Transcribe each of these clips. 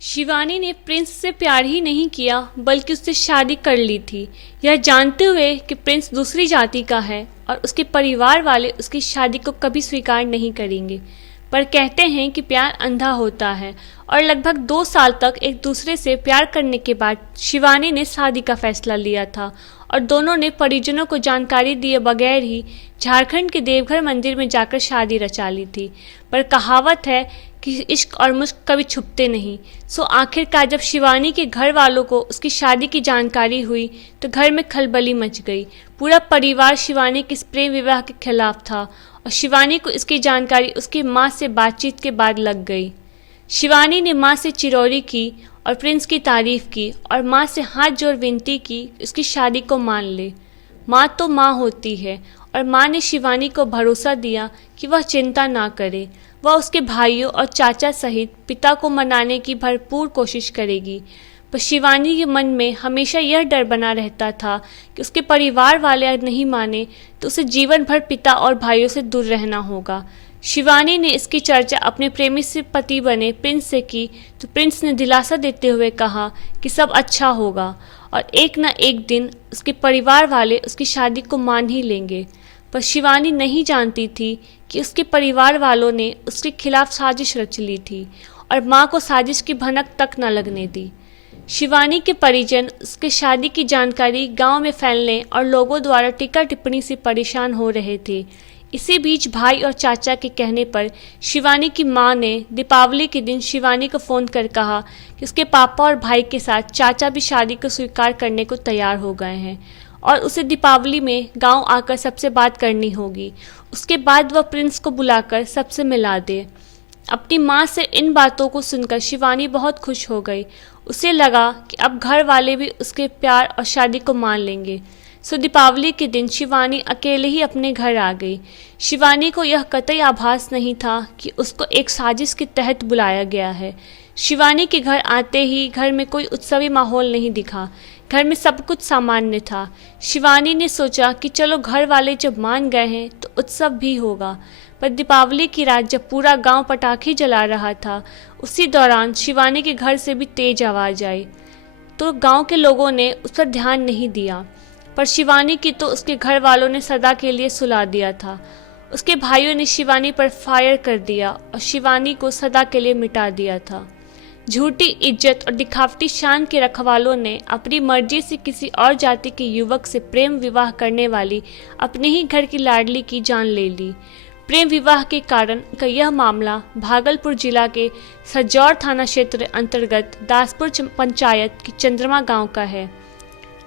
शिवानी ने प्रिंस से प्यार ही नहीं किया बल्कि उससे शादी कर ली थी, यह जानते हुए कि प्रिंस दूसरी जाति का है और उसके परिवार वाले उसकी शादी को कभी स्वीकार नहीं करेंगे। पर कहते हैं कि प्यार अंधा होता है और लगभग 2 साल तक एक दूसरे से प्यार करने के बाद शिवानी ने शादी का फैसला लिया था और दोनों ने परिजनों को जानकारी दिए बगैर ही झारखंड के देवघर मंदिर में जाकर शादी रचा ली थी। पर कहावत है कि इश्क और मुश्क कभी छुपते नहीं। सो आखिरकार जब शिवानी के घर वालों को उसकी शादी की जानकारी हुई तो घर में खलबली मच गई। पूरा परिवार शिवानी के इस प्रेम विवाह के खिलाफ था और शिवानी को इसकी जानकारी उसकी माँ से बातचीत के बाद लग गई। शिवानी ने माँ से चिरौरी की और प्रिंस की तारीफ की और माँ से हाथ जोड़ विनती की उसकी शादी को मान ले। माँ तो माँ होती है और माँ ने शिवानी को भरोसा दिया कि वह चिंता ना करे, वह उसके भाइयों और चाचा सहित पिता को मनाने की भरपूर कोशिश करेगी। पर शिवानी के मन में हमेशा यह डर बना रहता था कि उसके परिवार वाले अगर नहीं माने तो उसे जीवन भर पिता और भाइयों से दूर रहना होगा। शिवानी ने इसकी चर्चा अपने प्रेमी से पति बने प्रिंस से की तो प्रिंस ने दिलासा देते हुए कहा कि सब अच्छा होगा और एक न एक दिन उसके परिवार वाले उसकी शादी को मान ही लेंगे। पर शिवानी नहीं जानती थी कि उसके परिवार वालों ने उसके खिलाफ साजिश रच ली थी और माँ को साजिश की भनक तक न लगने दी। शिवानी के परिजन उसके शादी की जानकारी गांव में फैलने और लोगों द्वारा टीका टिप्पणी से परेशान हो रहे थे। इसी बीच भाई और चाचा के कहने पर शिवानी की मां ने दीपावली के दिन शिवानी को फ़ोन कर कहा कि उसके पापा और भाई के साथ चाचा भी शादी को स्वीकार करने को तैयार हो गए हैं और उसे दीपावली में गांव आकर सबसे बात करनी होगी। उसके बाद वह प्रिंस को बुलाकर सबसे मिला दे। अपनी माँ से इन बातों को सुनकर शिवानी बहुत खुश हो गई। उसे लगा कि अब घर वाले भी उसके प्यार और शादी को मान लेंगे। सो दीपावली के दिन शिवानी अकेले ही अपने घर आ गई। शिवानी को यह कतई आभास नहीं था कि उसको एक साजिश के तहत बुलाया गया है। शिवानी के घर आते ही घर में कोई उत्सवी माहौल नहीं दिखा। घर में सब कुछ सामान्य था। शिवानी ने सोचा कि चलो घर वाले जब मान गए हैं तो उत्सव भी होगा। पर दीपावली की रात जब पूरा गांव पटाखे जला रहा था उसी दौरान शिवानी के घर से भी तेज आवाज़ आई तो गांव के लोगों ने उस पर ध्यान नहीं दिया। पर शिवानी की तो उसके घर वालों ने सदा के लिए सुला दिया था। उसके भाइयों ने शिवानी पर फायर कर दिया और शिवानी को सदा के लिए मिटा दिया था। झूठी इज्जत और दिखावटी शान के रखवालों ने अपनी मर्जी से किसी और जाति के युवक से प्रेम विवाह करने वाली अपने ही घर की लाडली की जान ले ली। प्रेम विवाह के कारण का यह मामला भागलपुर जिला के सजौर थाना क्षेत्र अंतर्गत दासपुर पंचायत की चंद्रमा गांव का है।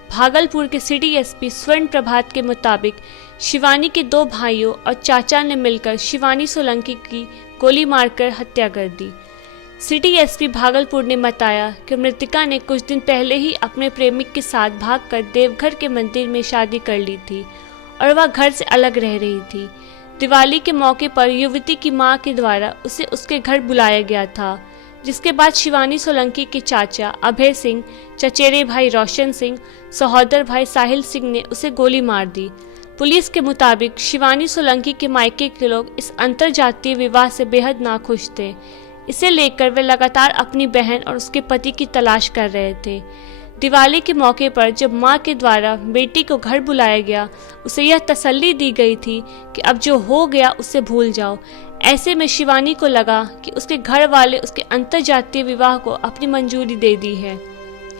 भागलपुर के सिटी एसपी स्वर्ण प्रभात के मुताबिक शिवानी के 2 भाइयों और चाचा ने मिलकर शिवानी सोलंकी की गोली मारकर हत्या कर दी। सिटी एसपी भागलपुर ने बताया कि मृतका ने कुछ दिन पहले ही अपने प्रेमिक के साथ भागकर देवघर के मंदिर में शादी कर ली थी और वह घर से अलग रह रही थी। दिवाली के मौके पर युवती की मां के द्वारा उसे उसके घर बुलाया गया था, जिसके बाद शिवानी सोलंकी के चाचा अभय सिंह, चचेरे भाई रोशन सिंह, सहोदर भाई साहिल सिंह ने उसे गोली मार दी। पुलिस के मुताबिक शिवानी सोलंकी के मायके के लोग इस अंतरजातीय विवाह से बेहद नाखुश थे। इसे लेकर वे लगातार अपनी बहन और उसके पति की तलाश कर रहे थे। दिवाली के मौके पर जब मां के द्वारा बेटी को घर बुलाया गया, उसे यह तसल्ली दी गई थी कि अब जो हो गया उसे भूल जाओ। ऐसे में शिवानी को लगा कि उसके घर वाले उसके अंतरजातीय विवाह को अपनी मंजूरी दे दी है।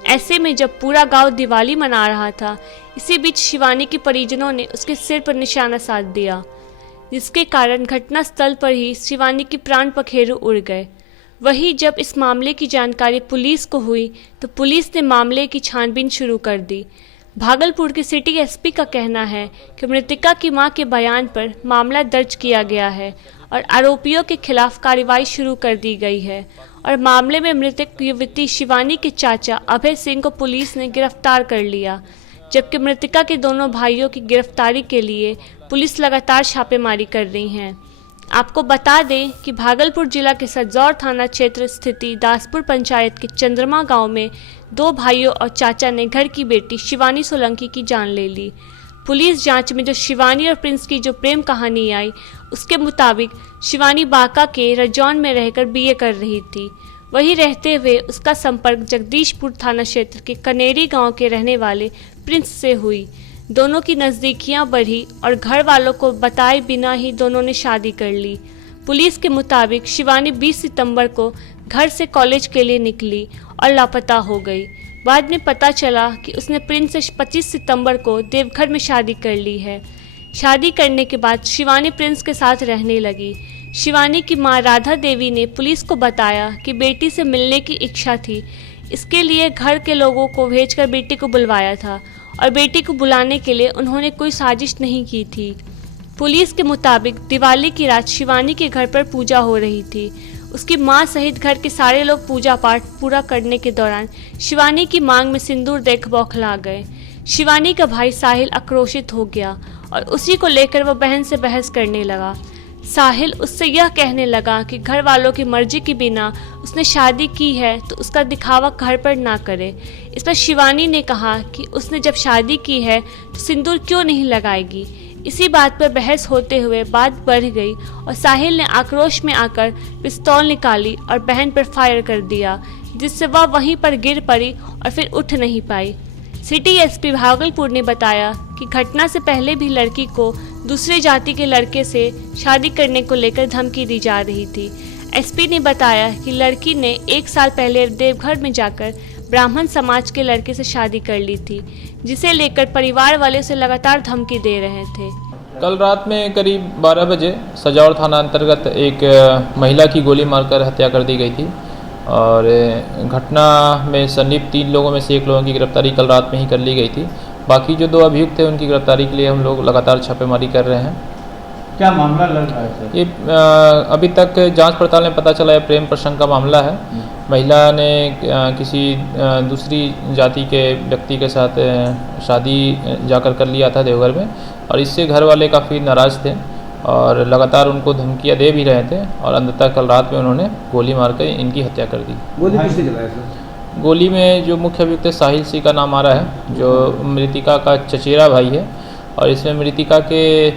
ऐसे में जब पूरा गांव दिवाली मना रहा था, इसी बीच शिवानी के परिजनों ने उसके सिर पर निशाना साध दिया, जिसके कारण घटनास्थल पर ही शिवानी की प्राण पखेरु उड़ गए। वहीं जब इस मामले की जानकारी पुलिस को हुई तो पुलिस ने मामले की छानबीन शुरू कर दी। भागलपुर के सिटी एसपी का कहना है कि मृतका की मां के बयान पर मामला दर्ज किया गया है और आरोपियों के खिलाफ कार्रवाई शुरू कर दी गई है और मामले में मृतक युवती शिवानी के चाचा अभय सिंह को पुलिस ने गिरफ्तार कर लिया, जबकि मृतका के दोनों भाइयों की गिरफ्तारी के लिए पुलिस लगातार छापेमारी कर रही है। आपको बता दें कि भागलपुर जिला के सजौर थाना क्षेत्र स्थित दासपुर पंचायत के चंद्रमा गांव में 2 भाइयों और चाचा ने घर की बेटी शिवानी सोलंकी की जान ले ली। पुलिस जांच में जो शिवानी और प्रिंस की जो प्रेम कहानी आई, उसके मुताबिक शिवानी बांका के रजौन में रहकर बीए कर रही थी। वहीं रहते हुए उसका संपर्क जगदीशपुर थाना क्षेत्र के कनेरी गांव के रहने वाले प्रिंस से हुई। दोनों की नज़दीकियां बढ़ी और घर वालों को बताए बिना ही दोनों ने शादी कर ली। पुलिस के मुताबिक शिवानी 20 सितंबर को घर से कॉलेज के लिए निकली और लापता हो गई। बाद में पता चला कि उसने प्रिंस से 25 सितंबर को देवघर में शादी कर ली है। शादी करने के बाद शिवानी प्रिंस के साथ रहने लगी। शिवानी की मां राधा देवी ने पुलिस को बताया कि बेटी से मिलने की इच्छा थी। इसके लिए घर के लोगों को भेजकर बेटी को बुलवाया था और बेटी को बुलाने के लिए उन्होंने कोई साजिश नहीं की थी। पुलिस के मुताबिक दिवाली की रात शिवानी के घर पर पूजा हो रही थी। उसकी मां सहित घर के सारे लोग पूजा पाठ पूरा करने के दौरान शिवानी की मांग में सिंदूर देख बौखला गए। शिवानी का भाई साहिल आक्रोशित हो गया और उसी को लेकर वह बहन से बहस करने लगा। साहिल उससे यह कहने लगा कि घर वालों की मर्जी के बिना उसने शादी की है तो उसका दिखावा घर पर ना करे। इस पर शिवानी ने कहा कि उसने जब शादी की है तो सिंदूर क्यों नहीं लगाएगी। इसी बात पर बहस होते हुए बात बढ़ गई और साहिल ने आक्रोश में आकर पिस्तौल निकाली और बहन पर फायर कर दिया, जिससे वह वहीं पर गिर पड़ी और फिर उठ नहीं पाई। सिटी एसपी भागलपुर ने बताया कि घटना से पहले भी लड़की को दूसरे जाति के लड़के से शादी करने को लेकर धमकी दी जा रही थी। एसपी ने बताया कि लड़की ने 1 साल पहले देवघर में जाकर ब्राह्मण समाज के लड़के से शादी कर ली थी, जिसे लेकर परिवार वाले उसे लगातार धमकी दे रहे थे। कल रात में करीब 12 बजे सजावड़ थाना अंतर्गत एक महिला की गोली मारकर हत्या कर दी गई थी और घटना में संलिप्त 3 लोगों में से 1 लोगों की गिरफ्तारी कल रात में ही कर ली गई थी। बाकी जो 2 अभियुक्त थे उनकी गिरफ्तारी के लिए हम लोग लगातार छापेमारी कर रहे हैं। क्या मामला लग रहा है सर? ये अभी तक जांच पड़ताल में पता चला है प्रेम प्रसंग का मामला है। महिला ने किसी दूसरी जाति के व्यक्ति के साथ शादी जाकर कर लिया था देवघर में और इससे घर वाले काफ़ी नाराज़ थे और लगातार उनको धमकियां दे भी रहे थे और अंततः कल रात में उन्होंने गोली मारकर इनकी हत्या कर दी। गोली किससे चलाया सर? गोली में जो मुख्य अभियुक्त है साहिल सिंह का नाम आ रहा है, जो मृतिका का चचेरा भाई है और इसमें मृतिका के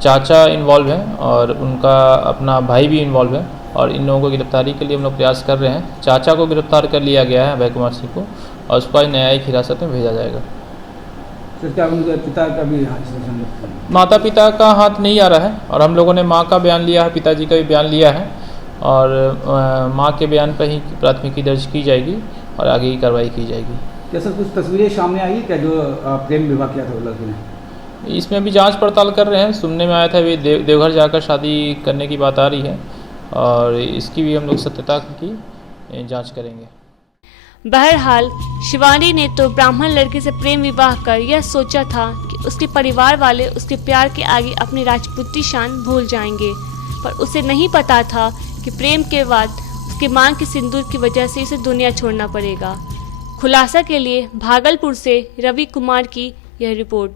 चाचा इन्वॉल्व हैं और उनका अपना भाई भी इन्वॉल्व है और इन लोगों को गिरफ्तारी के लिए हम लोग प्रयास कर रहे हैं। चाचा को गिरफ्तार कर लिया गया है अभय कुमार सिंह को और उसको आज न्यायिक हिरासत में भेजा जाएगा। सर क्या उनके पिता का भी माता पिता का हाथ नहीं आ रहा है और हम लोगों ने माँ का बयान लिया है, पिताजी का भी बयान लिया है और माँ के बयान पर ही प्राथमिकी दर्ज की जाएगी और आगे की कार्रवाई की जाएगी। क्या सर कुछ तस्वीरें सामने आई क्या जो प्रेम विवाह किया था लड़की ने? इसमें अभी जांच पड़ताल कर रहे हैं। सुनने में आया था वे देवघर जाकर शादी करने की बात आ रही है और इसकी भी हम लोग सत्यता की जांच करेंगे। बहरहाल शिवानी ने तो ब्राह्मण लड़के से प्रेम विवाह कर यह सोचा था कि उसके परिवार वाले उसके प्यार के आगे अपनी राजपूती शान भूल जाएंगे, पर उसे नहीं पता था कि प्रेम के बाद उसके मांग के सिंदूर की वजह से इसे दुनिया छोड़ना पड़ेगा। खुलासा के लिए भागलपुर से रवि कुमार की यह रिपोर्ट।